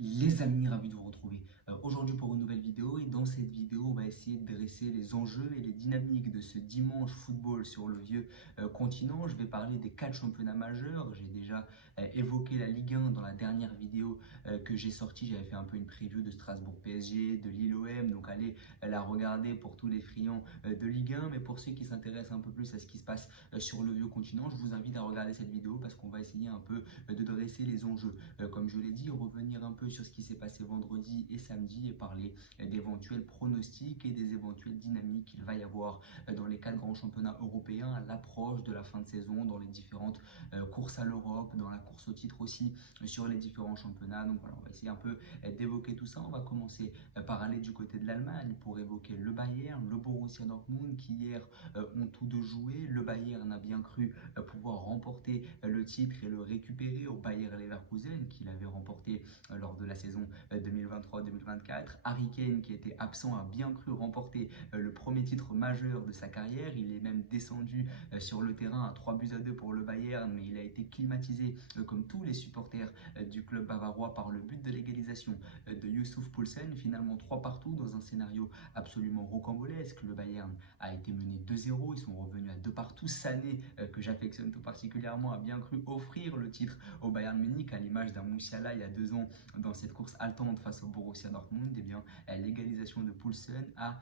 Les amis, ravi de vous retrouver aujourd'hui pour une nouvelle vidéo et dans cette vidéo on va essayer de dresser les enjeux et les dynamiques de ce dimanche football sur le vieux continent. Je vais parler des 4 championnats majeurs. J'ai déjà évoqué la Ligue 1 dans la dernière vidéo que j'ai sortie. J'avais fait un peu une preview de Strasbourg PSG, de Lille OM, donc allez la regarder pour tous les friands de Ligue 1. Mais pour ceux qui s'intéressent un peu plus à ce qui se passe sur le vieux continent, je vous invite à regarder cette vidéo parce qu'on va essayer un peu de dresser les enjeux. Comme je l'ai dit, revenir un peu sur ce qui s'est passé vendredi et samedi et parler d'éventuels pronostics et des éventuelles dynamiques qu'il va y avoir dans les 4 grands championnats européens à l'approche de la fin de saison, dans les différentes courses à l'Europe, dans la course au titre aussi sur les différents championnats. Donc voilà, on va essayer un peu d'évoquer tout ça. On va commencer par aller du côté de l'Allemagne pour évoquer le Bayern, le Borussia Dortmund qui hier ont tous deux joué. Le Bayern a bien cru pouvoir remporter le titre et le récupérer au Bayer Leverkusen qu'il avait remporté lors de la saison 2023-2024. Harry Kane, qui était absent, a bien cru remporter le premier titre majeur de sa carrière. Il est même descendu sur le terrain à 3 buts à 2 pour le Bayern, mais il a été climatisé comme tous les supporters du club bavarois par le but de l'égalisation de Youssouf Poulsen. Finalement 3 partout dans un scénario absolument rocambolesque. Le Bayern a été mené 2-0, ils sont revenus à 2 partout. Sané, que j'affectionne tout particulièrement, a bien cru offrir le titre au Bayern Munich à l'image d'un Moussiala il y a 2 ans dans cette course haletante face au Borussia Dortmund. Et bien l'égalisation de Poulsen a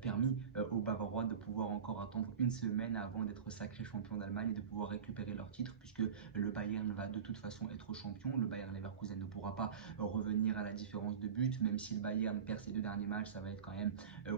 permis aux Bavarois de pouvoir encore attendre une semaine avant d'être sacré champion d'Allemagne et de pouvoir récupérer leur titre, puisque le Bayern va de toute façon être champion. Le Bayern Leverkusen ne pourra pas revenir à la différence de but, même si le Bayern perd ses 2 derniers matchs. Ça va être quand même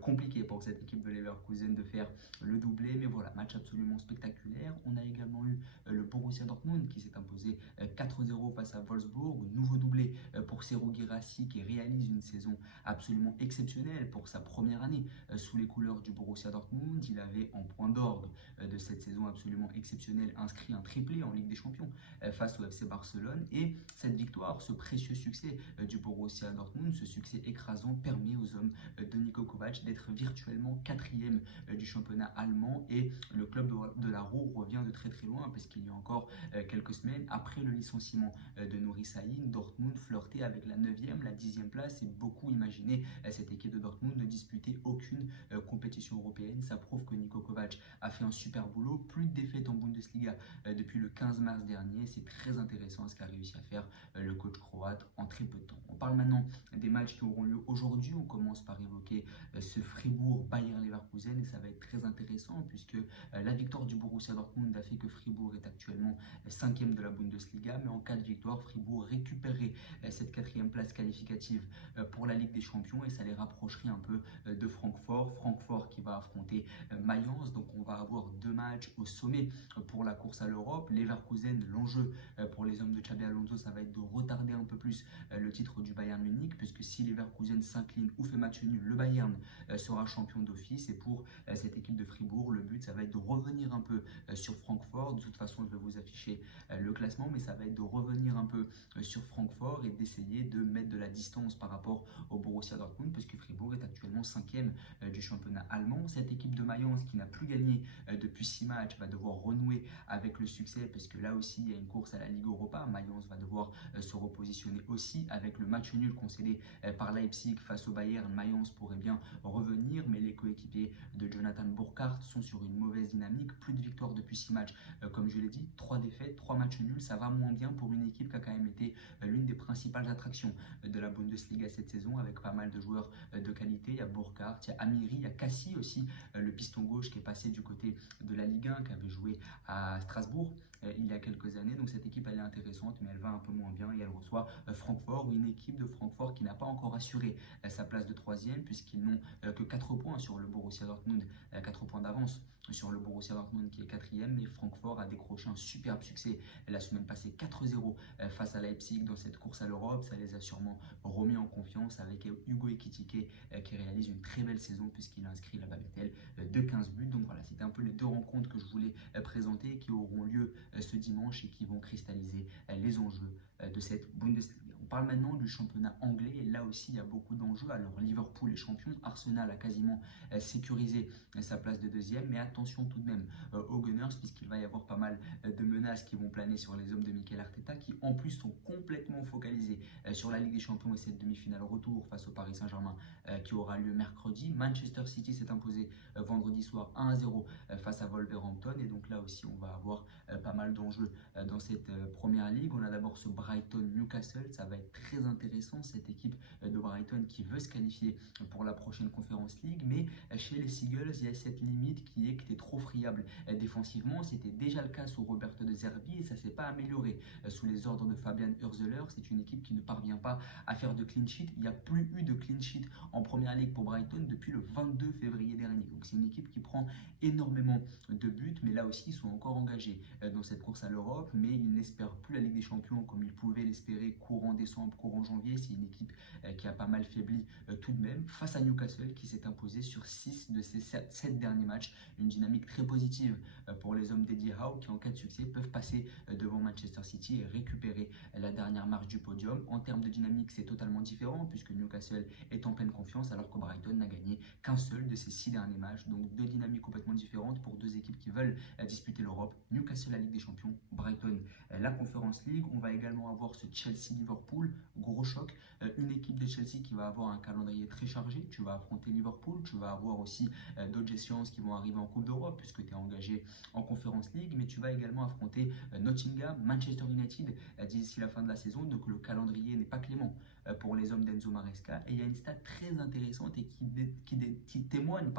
compliqué pour cette équipe de Leverkusen de faire le doublé. Mais voilà, match absolument spectaculaire. On a également eu le Borussia Dortmund qui s'est imposé 4-0 face à Wolfsburg. Nouveau doublé pour Serhou Guirassy qui réalise une saison absolument exceptionnelle pour sa première année sous les couleurs du Borussia Dortmund. Il avait en point d'orgue de cette saison absolument exceptionnelle inscrit un triplé en Ligue des Champions face au FC Barcelone. Et cette victoire, ce précieux succès du Borussia Dortmund, ce succès écrasant, permet aux hommes de Niko Kovac d'être virtuellement 4e du championnat allemand. Et le club de la Roue revient de très très loin, parce qu'il y a encore quelques semaines, après le licenciement de Nuri Sahin, Dortmund flirtait avec la 9e, la 10e place, et beaucoup imaginaient cette équipe de Dortmund ne disputer aucune compétition européenne. Ça prouve que Niko Kovac a fait un super boulot. Plus de défaites en Bundesliga depuis le 15 mars dernier. C'est très intéressant ce qu'a réussi à faire le coach croate en très peu de temps. On parle maintenant des matchs qui auront lieu aujourd'hui. On commence par évoquer ce Fribourg-Bayer Leverkusen, et ça va être très intéressant puisque la victoire du Borussia Dortmund a fait que Fribourg est actuellement 5e de la Bundesliga, mais en cas de victoire, Fribourg récupérerait cette 4e place qualificative pour la Ligue des Champions, et ça les rapprocherait un peu de Francfort. Francfort qui va affronter Mayence, donc on va avoir 2 matchs au sommet pour la course à l'Europe. Leverkusen, l'enjeu pour les hommes de Xabi Alonso, ça va être de retarder un peu plus le titre du Bayern Munich, puisque si Leverkusen s'incline ou fait match nul, le Bayern sera champion d'office. Et pour cette équipe de Fribourg, le but, ça va être de revenir un peu sur Francfort. De toute façon, je vais vous afficher le classement, mais ça va être de revenir un peu sur Francfort et d'essayer de mettre de la distance par rapport au Borussia Dortmund, puisque Fribourg est actuellement 5e du championnat allemand. Cette équipe de Mayence qui n'a plus gagné depuis 6 matchs va devoir renouer avec le succès, parce que là aussi il y a une course à la Ligue Europa. Mayence va devoir se repositionner aussi. Avec le match nul concédé par Leipzig face au Bayern, Mayence pourrait bien revenir, mais les coéquipiers de Jonathan Burkardt sont sur une mauvaise dynamique. Plus de victoires depuis 6 matchs, comme je l'ai dit, 3 défaites, 3 matchs nuls. Ça va moins bien pour une équipe qui a quand même été l'une des principales attractions de la Bundesliga cette saison, avec pas mal de joueurs de qualité. Il y a Burkardt, il y a Amiri, il y a Cassie aussi, le piston gauche qui est passé du côté de la Ligue 1, qui avait joué à Strasbourg il y a quelques années. Donc cette équipe, elle est intéressante, mais elle va un peu moins bien, et elle reçoit Francfort, une équipe de Francfort qui n'a pas encore assuré sa place de 3e, puisqu'ils n'ont que 4 points sur le Borussia Dortmund, 4 points d'avance sur le Borussia Dortmund qui est 4e. Mais Francfort a décroché un superbe succès la semaine passée, 4-0 face à Leipzig dans cette course à l'Europe. Ça les a sûrement remis en confiance, avec Hugo Ekitike qui réalise une très belle saison, puisqu'il a inscrit la bagatelle de 15 buts. Donc voilà, c'était un peu les 2 rencontres que je voulais présenter et qui auront lieu ce dimanche et qui vont cristalliser les enjeux de cette Bundesliga. parle maintenant du championnat anglais et là aussi il y a beaucoup d'enjeux. Alors Liverpool est champion, Arsenal a quasiment sécurisé sa place de deuxième, mais attention tout de même aux Gunners puisqu'il va y avoir pas mal de menaces qui vont planer sur les hommes de Mikel Arteta qui en plus sont complètement focalisés sur la Ligue des Champions et cette demi-finale retour face au Paris Saint-Germain qui aura lieu mercredi. Manchester City s'est imposé vendredi soir 1-0 face à Wolverhampton et donc là aussi on va avoir pas mal d'enjeux dans cette première ligue. On a d'abord ce Brighton-Newcastle, ça va être très intéressant cette équipe de Brighton qui veut se qualifier pour la prochaine Conference League, mais chez les Seagulls il y a cette limite qui est que tu es trop friable défensivement. C'était déjà le cas sous Roberto De Zerbi et ça ne s'est pas amélioré sous les ordres de Fabian Hürzeler. C'est une équipe qui ne parvient pas à faire de clean sheet. Il n'y a plus eu de clean sheet en première ligue pour Brighton depuis le 22 février dernier. Donc c'est une équipe qui prend énormément de buts, mais là aussi ils sont encore engagés dans cette course à l'Europe, mais ils n'espèrent plus la Ligue des Champions comme ils pouvaient l'espérer courant décembre, courant janvier. C'est une équipe qui a pas mal faibli tout de même face à Newcastle qui s'est imposé sur 6 de ses 7 derniers matchs. Une dynamique très positive pour les hommes d'Eddie Howe qui en cas de succès peuvent passer devant Manchester City et récupérer la dernière marche du podium. En termes de dynamique c'est totalement différent puisque Newcastle est en pleine confiance alors que Brighton n'a gagné qu'un seul de ses 6 derniers matchs. Donc deux dynamiques complètement différentes pour deux équipes qui veulent disputer l'Europe. Newcastle la Ligue des Champions, Brighton la Conference League. On va également avoir ce Chelsea-Liverpool, gros choc. Une équipe de Chelsea qui va avoir un calendrier très chargé. Tu vas affronter Liverpool, tu vas avoir aussi d'autres échéances qui vont arriver en Coupe d'Europe puisque tu es engagé en Conference League, mais tu vas également affronter Nottingham, Manchester United d'ici la fin de la saison. Donc le calendrier n'est pas clément pour les hommes d'Enzo Maresca. Et il y a une stat très intéressante et qui témoigne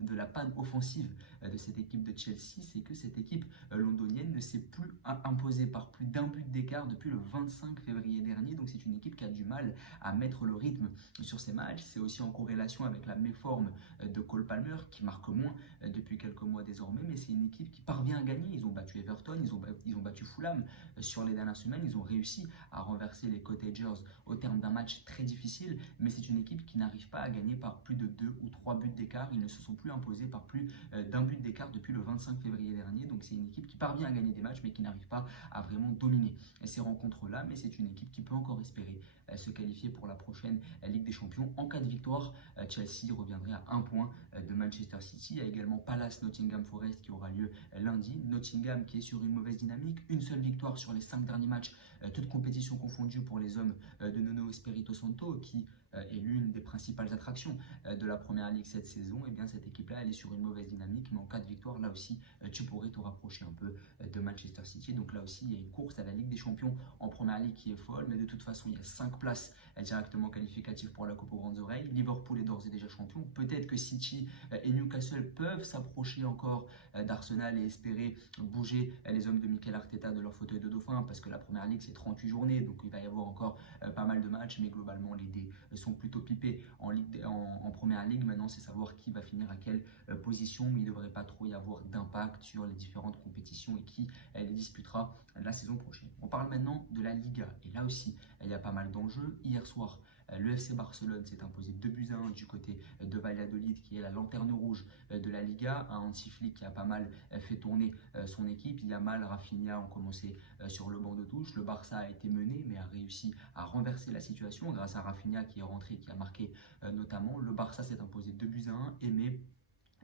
de la panne offensive de cette équipe de Chelsea, c'est que cette équipe londonienne ne s'est plus imposée par plus d'un but d'écart depuis le 25 février dernier. Donc c'est une équipe qui a du mal à mettre le rythme sur ses matchs. C'est aussi en corrélation avec la méforme de Cole Palmer qui marque moins depuis quelques mois désormais, mais c'est une équipe qui parvient à gagner. Ils ont battu Everton, ils ont battu Fulham sur les dernières semaines, ils ont réussi à renverser les Cottagers au terme d'un match très difficile, mais c'est une équipe qui n'arrive pas à gagner par plus de 2 ou 3 buts d'écart. Ils ne se sont plus imposés par plus d'un but d'écart depuis le 25 février dernier. Donc c'est une équipe qui parvient à gagner des matchs mais qui n'arrive pas à vraiment dominer ces rencontres-là, mais c'est une équipe qui peut encore espérer se qualifier pour la prochaine Ligue des Champions. En cas de victoire, Chelsea reviendrait à 1 point de Manchester City. Il y a également Palace Nottingham Forest qui aura lieu lundi. Nottingham qui est sur une mauvaise dynamique, une seule victoire sur les 5 derniers matchs, toutes compétitions confondues pour les hommes de Nuno Espirito Santo qui est l'une des principales attractions de la première ligue cette saison. Et bien cette équipe là elle est sur une mauvaise dynamique, mais en cas de victoire là aussi tu pourrais te rapprocher un peu de Manchester City. Donc là aussi il y a une course à la Ligue des Champions en première ligue qui est folle, mais de toute façon il y a 5 places directement qualificatives pour la Coupe aux grandes oreilles. Liverpool est d'ores et déjà champion. Peut-être que City et Newcastle peuvent s'approcher encore d'Arsenal et espérer bouger les hommes de Mikel Arteta de leur fauteuil de dauphin, parce que la première ligue c'est 38 journées, donc il va y avoir encore pas mal de matchs, mais globalement les dés sont plutôt pipés en première ligue. Maintenant c'est savoir qui va finir à quelle position, mais il ne devrait pas trop y avoir d'impact sur les différentes compétitions et qui les disputera la saison prochaine. On parle maintenant de la Liga, et là aussi il y a pas mal d'enjeux. Hier soir le FC Barcelone s'est imposé 2-1 du côté de Valladolid, qui est la lanterne rouge de la Liga. Un Hansi Flick qui a pas mal fait tourner son équipe. Yamal, Rafinha ont commencé sur le banc de touche. Le Barça a été mené, mais a réussi à renverser la situation grâce à Rafinha qui est rentré, qui a marqué notamment. Le Barça s'est imposé 2-1 et met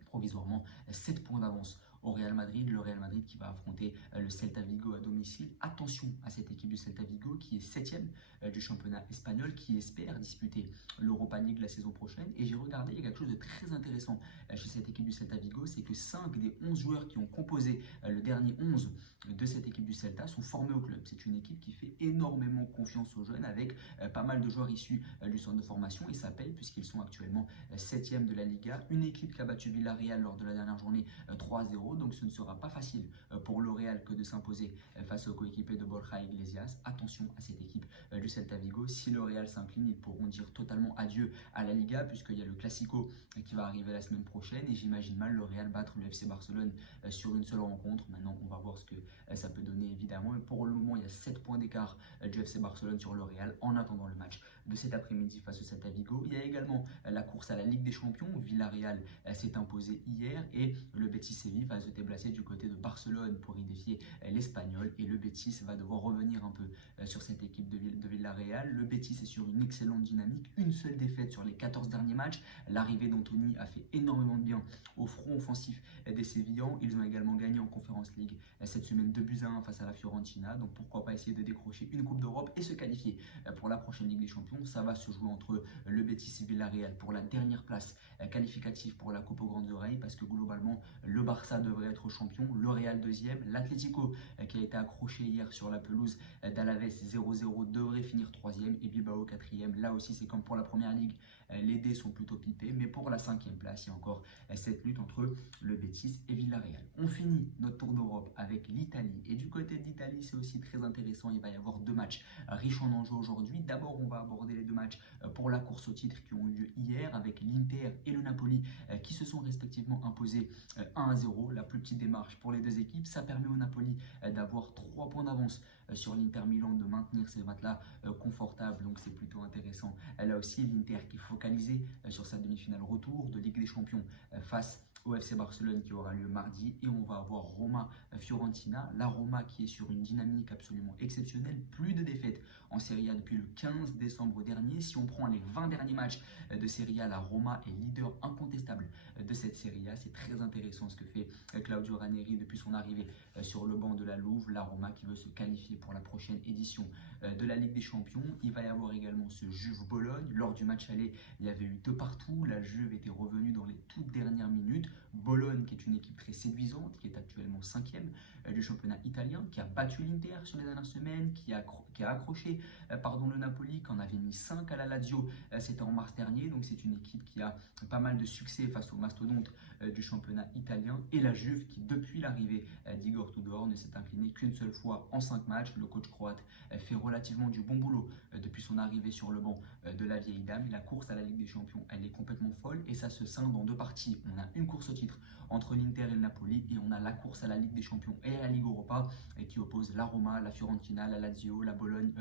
provisoirement 7 points d'avance au Real Madrid. Le Real Madrid qui va affronter le Celta Vigo à domicile. Attention à cette équipe du Celta Vigo qui est 7e du championnat espagnol, qui espère disputer l'Europa League la saison prochaine. Et j'ai regardé, il y a quelque chose de très intéressant chez cette équipe du Celta Vigo, c'est que 5 des 11 joueurs qui ont composé le dernier 11 de cette équipe du Celta sont formés au club. C'est une équipe qui fait énormément confiance aux jeunes avec pas mal de joueurs issus du centre de formation, et ça paye puisqu'ils sont actuellement 7e de la Liga. Une équipe qui a battu Villarreal lors de la dernière journée 3-0, donc ce ne sera pas facile pour le Real que de s'imposer face au coéquipier de Borja Iglesias. Attention à cette équipe du Celta Vigo. Si le Real s'incline, ils pourront dire totalement adieu à la Liga puisqu'il y a le Classico qui va arriver la semaine prochaine, et j'imagine mal le Real battre le FC Barcelone sur une seule rencontre. Maintenant on va voir ce que ça peut donner évidemment, et pour le moment il y a 7 points d'écart du FC Barcelone sur le Real en attendant le match de cet après-midi face au Celta Vigo. Il y a également la course à la Ligue des Champions. Villarreal s'est imposé hier et le Betis Séville va se déplacer du côté de Barcelone pour y défier l'Espagnol, et le Betis va devoir revenir un peu sur cette équipe de Villarreal. Le Betis est sur une excellente dynamique, une seule défaite sur les 14 derniers matchs. L'arrivée d'Antony a fait énormément de bien au front offensif des Sévillans. Ils ont également gagné en Conference League cette semaine 2-1 face à la Fiorentina, donc pourquoi pas essayer de décrocher une Coupe d'Europe et se qualifier pour la prochaine Ligue des Champions. Ça va se jouer entre le Betis et Villarreal pour la dernière place qualificative pour la Coupe aux grandes oreilles, parce que globalement le Barça devrait être champion, le Real deuxième, l'Atlético qui a été accroché hier sur la pelouse d'Alaves 0-0 devrait finir troisième, et Bilbao quatrième. Là aussi c'est comme pour la première ligue, les dés sont plutôt pipés, mais pour la cinquième place il y a encore cette lutte entre le Betis et Villarreal. On finit notre tour d'Europe avec l'Italie, et du côté de l'Italie c'est aussi très intéressant. Il va y avoir deux matchs riches en enjeux aujourd'hui. D'abord on va aborder les deux matchs pour la course au titre qui ont eu lieu hier, avec l'Inter et le Napoli qui se sont respectivement imposés 1-0. La plus petite démarche pour les deux équipes, ça permet au Napoli d'avoir 3 points d'avance sur l'Inter Milan, de maintenir ces matchs-là confortables, donc c'est plutôt intéressant. Là aussi, l'Inter qui est focalisé sur sa demi-finale retour de Ligue des Champions face au FC Barcelone qui aura lieu mardi, et on va avoir Roma-Fiorentina. La Roma qui est sur une dynamique absolument exceptionnelle, plus de défaites en Serie A depuis le 15 décembre dernier. Si on prend les 20 derniers matchs de Serie A, la Roma est leader incontestable de cette Serie A. C'est très intéressant ce que fait Claudio Ranieri depuis son arrivée sur le banc de la Louve. La Roma qui veut se qualifier pour la prochaine édition de la Ligue des Champions. Il va y avoir également ce Juve-Bologne. Lors du match aller, il y avait eu 2 partout. La Juve était revenue dans les toutes dernières minutes. Bologne qui est une équipe très séduisante, qui est actuellement 5e du championnat italien, qui a battu l'Inter sur les dernières semaines, qui a accroché le Napoli, qui en avait mis 5 à la Lazio, c'était en mars dernier. Donc c'est une équipe qui a pas mal de succès face aux mastodontes du championnat italien, et la Juve qui depuis l'arrivée d'Igor Tudor ne s'est inclinée qu'une seule fois en 5 matchs. Le coach croate fait relativement du bon boulot depuis son arrivée sur le banc de la vieille dame. La course à la Ligue des Champions, elle est complètement folle, et ça se scinde en 2 parties. On a une course au titre entre l'Inter et le Napoli, et on a la course à la Ligue des Champions et à la Ligue Europa qui oppose la Roma, la Fiorentina, la Lazio, la Bologne,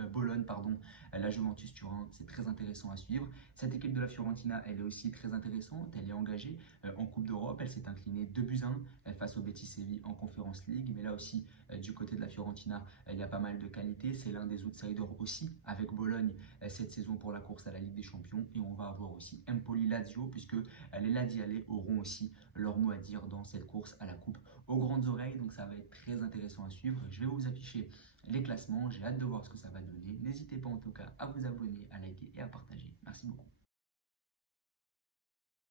la Juventus Turin. C'est très intéressant à suivre. Cette équipe de la Fiorentina, elle est aussi très intéressante. Elle est engagée en Coupe d'Europe. Elle s'est inclinée 2-1 face au Betis Séville en Conference League. Mais là aussi, du côté de la Fiorentina, il y a pas mal de qualité. C'est l'un des outsiders aussi avec Bologne cette saison pour la course à la Ligue des Champions. Et on va avoir aussi Empoli-Lazio, puisque les Laziale auront aussi leur mot à dire dans cette course à la Coupe aux grandes oreilles. Donc ça va être très intéressant à suivre. Je vais vous afficher les classements. J'ai hâte de voir ce que ça va donner. N'hésitez pas en tout cas à vous abonner, à liker et à partager. Merci beaucoup.